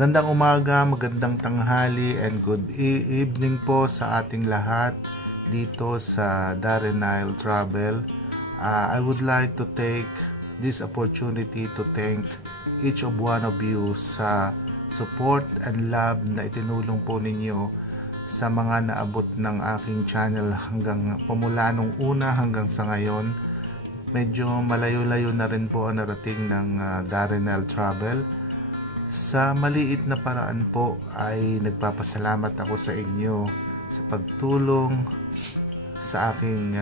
Magandang umaga, magandang tanghali, and good evening po sa ating lahat dito sa Darren Nile Travel. I would like to take this opportunity to thank each of one of you sa support and love na itinulong po ninyo sa mga naabot ng aking channel hanggang pamula nung una hanggang sa ngayon. Medyo malayo-layo na rin po ang narating ng Darren Nile Travel. Sa maliit na paraan po ay nagpapasalamat ako sa inyo sa pagtulong sa aking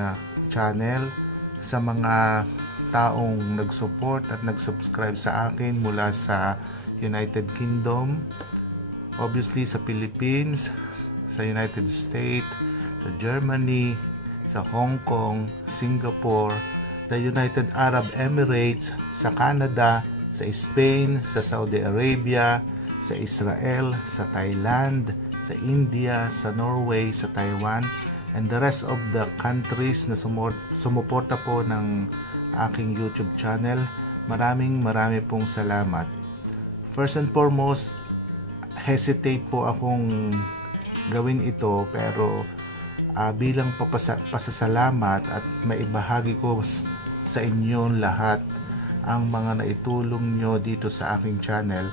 channel, sa mga taong nag-support at nag-subscribe sa akin mula sa United Kingdom, obviously sa Philippines, sa United States, sa Germany, sa Hong Kong, Singapore, the United Arab Emirates, sa Canada, sa Spain, sa Saudi Arabia, sa Israel, sa Thailand, sa India, sa Norway, sa Taiwan, and the rest of the countries na sumuporta po ng aking YouTube channel. Marami pong salamat. First and foremost, hesitate po akong gawin ito, pero bilang pasasalamat at maibahagi ko sa inyo lahat ang mga naitulong nyo dito sa aking channel,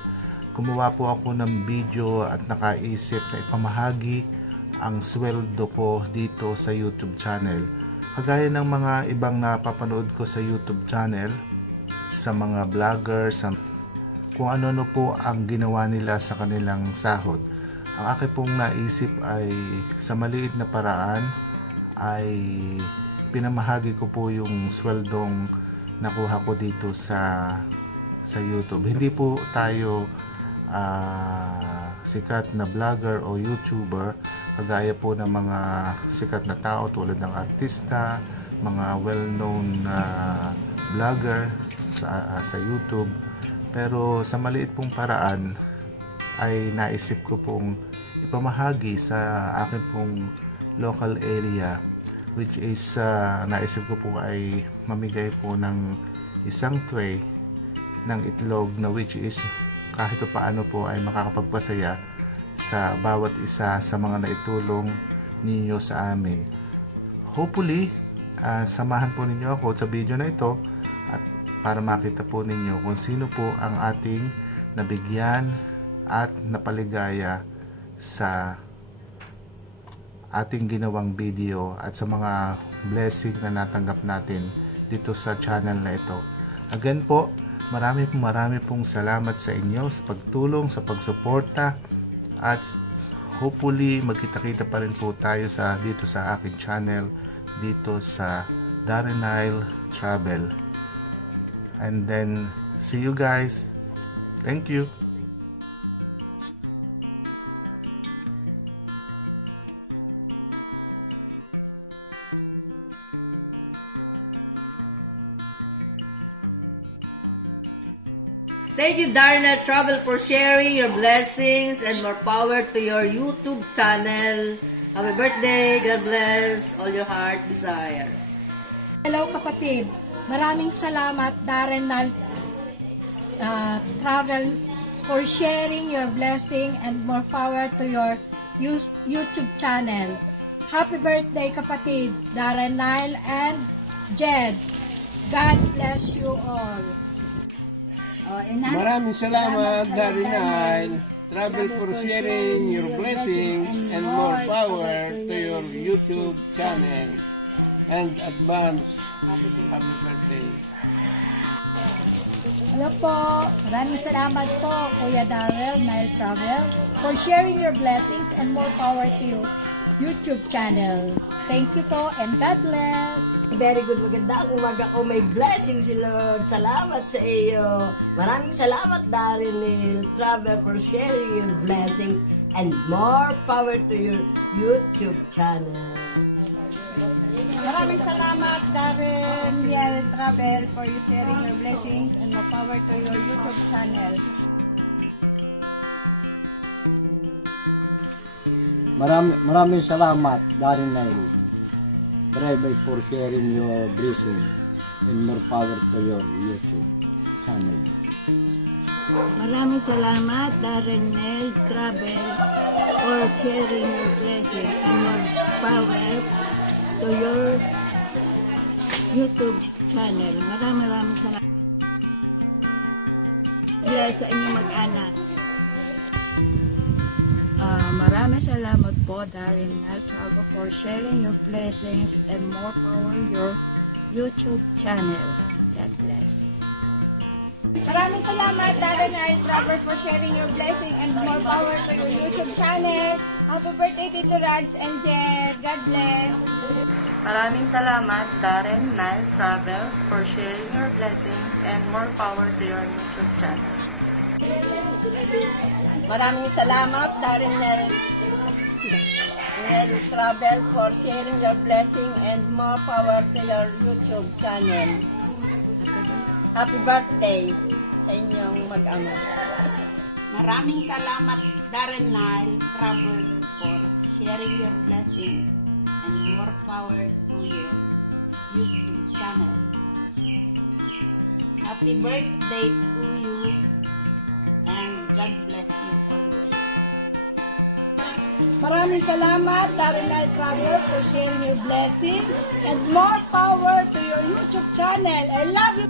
gumawa po ako ng video at nakaisip na ipamahagi ang sweldo ko dito sa YouTube channel. Kagaya ng mga ibang napapanood ko sa YouTube channel, sa mga vloggers, kung ano po ang ginawa nila sa kanilang sahod. Ang akin pong naisip ay sa maliit na paraan ay pinamahagi ko po yung sweldong nakuha ko dito sa YouTube. Hindi po tayo sikat na vlogger o YouTuber kagaya po ng mga sikat na tao tulad ng artista, mga well-known vlogger sa YouTube. Pero sa maliit pong paraan ay naisip ko pong ipamahagi sa akin pong local area, which is naisip ko po ay mamigay po ng isang tray ng itlog na which is kahit paano po ay makakapagpasaya sa bawat isa sa mga naitulong ninyo sa amin. Hopefully, samahan po ninyo ako sa video na ito at para makita po ninyo kung sino po ang ating nabigyan at napaligaya sa ating ginawang video at sa mga blessing na natanggap natin dito sa channel na ito. Again po, marami pong salamat sa inyo sa pagtulong, sa pagsuporta, at hopefully magkita-kita pa rin po tayo dito sa aking channel, dito sa Darren Nile Travel. And then, see you guys. Thank you. Thank you, Darren Nile Travel, for sharing your blessings and more power to your YouTube channel. Happy birthday. God bless all your heart desire. Hello kapatid. Maraming salamat, Darren Nile Travel, for sharing your blessing and more power to your YouTube channel. Happy birthday kapatid, Darren Nile and Jed. God bless you all. Maraming salamat, Darren Nile Travel, for sharing your blessings and more power to your YouTube channel. And advance, happy birthday. Hello po. Maraming salamat po, Kuya Darren Nile Travel, for sharing your blessings and more power to your YouTube channel. Thank you po and God bless. Very good, maganda ang umaga ko. May blessing si Lord. Salamat sa iyo. Maraming salamat, Darren Nile Travel, for sharing your blessings and more power to your YouTube channel. Maraming salamat, Darren Nile Travel, for sharing your blessings and more power to your YouTube channel. Maraming salamat, Darren Nile Travel, for sharing your blessing and more power to your YouTube channel. Maraming salamat, Darren Nel Travel, for sharing your blessing and more power to your YouTube channel. Maraming salamat. Bless sa inyong mag-anak. Maraming salamat po, Darren Nel Travel, for sharing your blessings and more power your YouTube channel. God bless. Maraming salamat, Darren Nel Travel, for sharing your blessing and more power to your YouTube channel. Happy birthday, Tito Rads and Jed. God bless. Maraming salamat, Darren Nile Travels, for sharing your blessings and more power to your YouTube channel. Maraming salamat, Darren Nel Travel, for sharing your blessing and more power to your YouTube channel. Happy birthday sa inyong mag-ama. Maraming salamat, Darren Nile Travel, for sharing your blessings and more power to your YouTube channel. Happy birthday to you and God bless you always. Maraming salamat, Darren Nel Travel, for sharing your blessing and more power to your YouTube channel. I love you.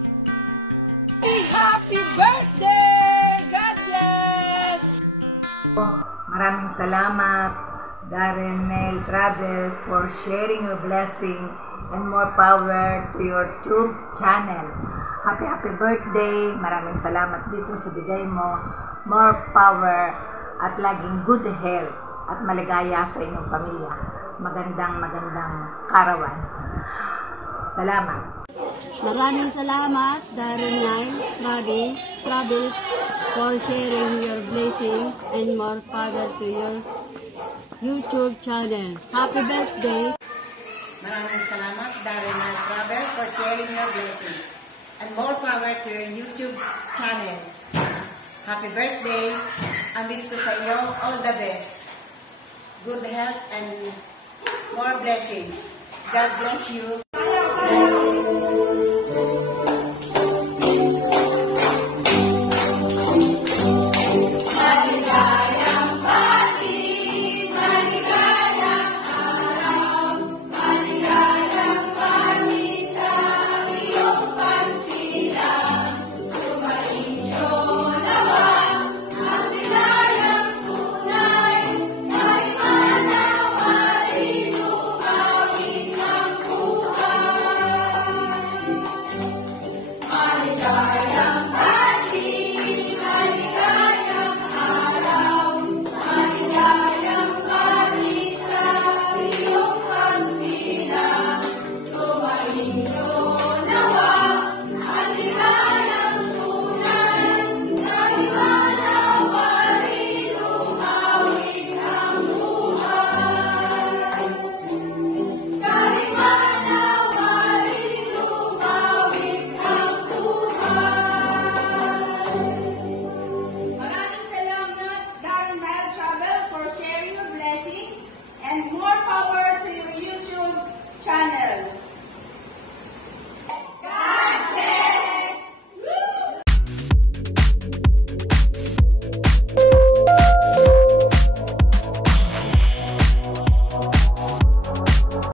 Happy birthday! God bless! Maraming salamat, Darren Nel Travel, for sharing your blessing and more power to your YouTube channel. Happy birthday! Maraming salamat dito sa bigay mo. More power at laging good health at maligaya sa inyong pamilya. Magandang karawan. Salamat. Maraming salamat, Darren Nile Travel, for sharing your blessing and more power to your YouTube channel. Happy birthday! Maraming salamat, Darren Nile Travel, for sharing your blessing and more power to your YouTube channel. Happy birthday! Ang wish ko sa iyo, all the best. Good health and more blessings. God bless you.